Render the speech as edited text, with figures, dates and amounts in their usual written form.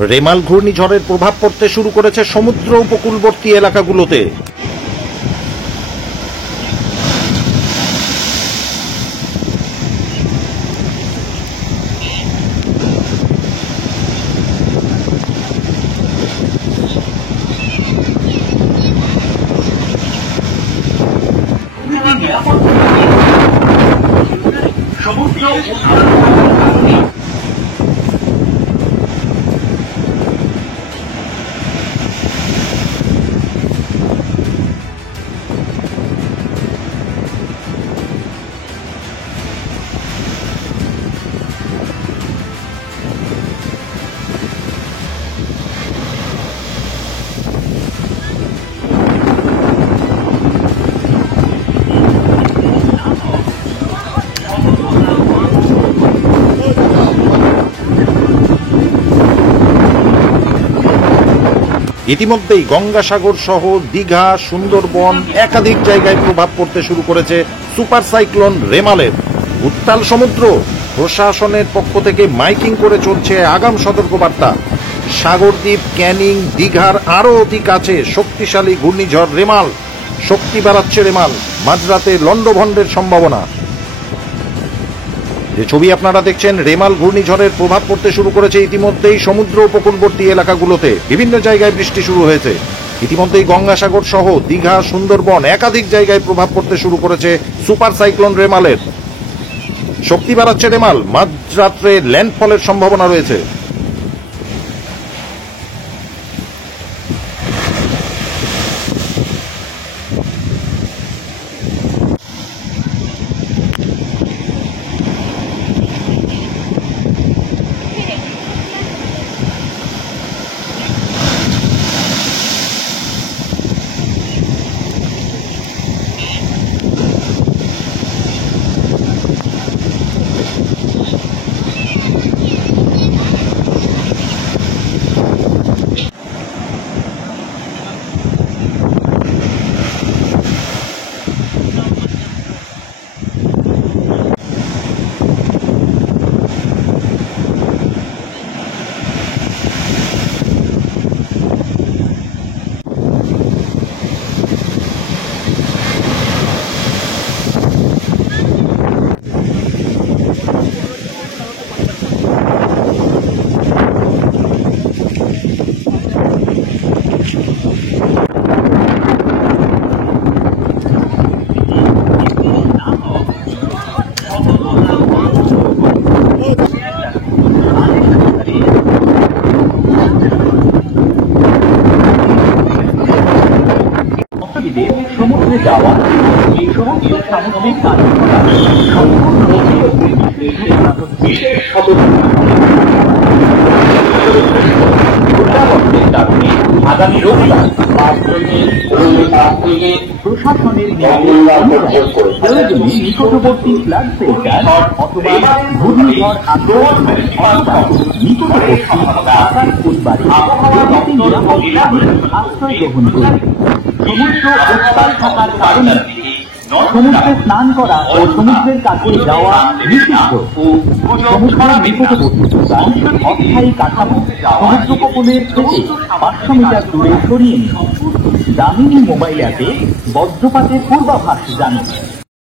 রেমাল ঘূর্ণিঝড়ের প্রভাব পড়তে শুরু করেছে সমুদ্র উপকূলবর্তী এলাকাগুলোতে। ইতিমধ্যেই গঙ্গাসাগর সহ দীঘা, সুন্দরবন একাধিক জায়গায় প্রভাব পড়তে শুরু করেছে সুপার সাইক্লোন রেমালের। উত্তাল সমুদ্র, প্রশাসনের পক্ষ থেকে মাইকিং করে চলছে আগাম সতর্কবার্তা। সাগরদ্বীপ, ক্যানিং, দীঘার আরও অতি কাছে শক্তিশালী ঘূর্ণিঝড় রেমাল। শক্তি বাড়াচ্ছে রেমাল, মাঝরাতে লন্ডভন্ডের সম্ভাবনা। যে ছবি আপনারা দেখছেন, রেমাল ঘূর্ণিঝড়ের প্রভাব পড়তে শুরু করেছে ইতিমধ্যেই সমুদ্র উপকূলবর্তী এলাকাগুলোতে। বিভিন্ন জায়গায় বৃষ্টি শুরু হয়েছে। ইতিমধ্যেই গঙ্গাসাগর সহ দীঘা, সুন্দরবন একাধিক জায়গায় প্রভাব পড়তে শুরু করেছে সুপার সাইক্লোন রেমালের। শক্তি বাড়াচ্ছে রেমাল, মাঝরাত্রে ল্যান্ডফলের সম্ভাবনা রয়েছে। সমুদ্রে যাওয়া এই সমস্ত সামুদ্রিক কার্যকলাপ সম্পূর্ণরূপে বিশেষ সতর্কতার কারণে আগামী রবিবার 5 থেকে প্রশাসনের প্রয়োজনে নিকটবর্তী ফ্ল্যাগ সেন্টার অথবা ঘূর্ণিঝড় আন্দোলন নিকটবর্তী আকার ফুটবারে আশ্রয় গ্রহণ করবে। সমুদ্র উত্তাল থাকার কারণে সমুদ্রে স্নান করা ও সমুদ্রের কাছে যাওয়া নিষিদ্ধ। সমুদ্রের নিকটবর্তী স্থান, অস্থায়ী কাঠামো সমুদ্র উপকূলের থেকে 500 মিটার দূরে সরিয়ে নিন। দামিনী মোবাইল অ্যাপে বজ্রপাতের পূর্বাভাস জানুন।